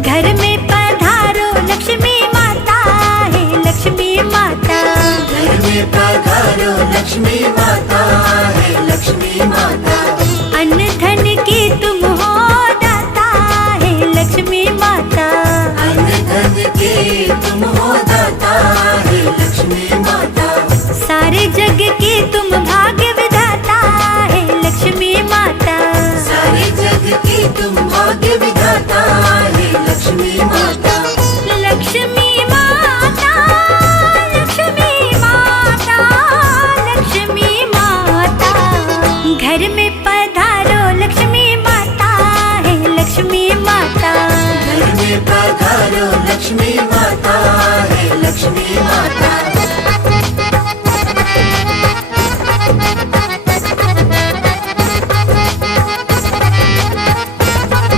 घर में पधारो लक्ष्मी माता है लक्ष्मी माता। घर में पधारो लक्ष्मी माता है लक्ष्मी माता। अन्न धन की तुम हो दाता है लक्ष्मी माता। अन्न धन की तुम हो दाता है लक्ष्मी माता। सारे जग की तुम भाग्य विधाता है लक्ष्मी माता। सारे जग की तुम भाग्य विधाता है लक्ष्मी माता। लक्ष्मी माता लक्ष्मी माता लक्ष्मी माता। घर में पधारो लक्ष्मी माता है लक्ष्मी माता। घर में पधारो लक्ष्मी माता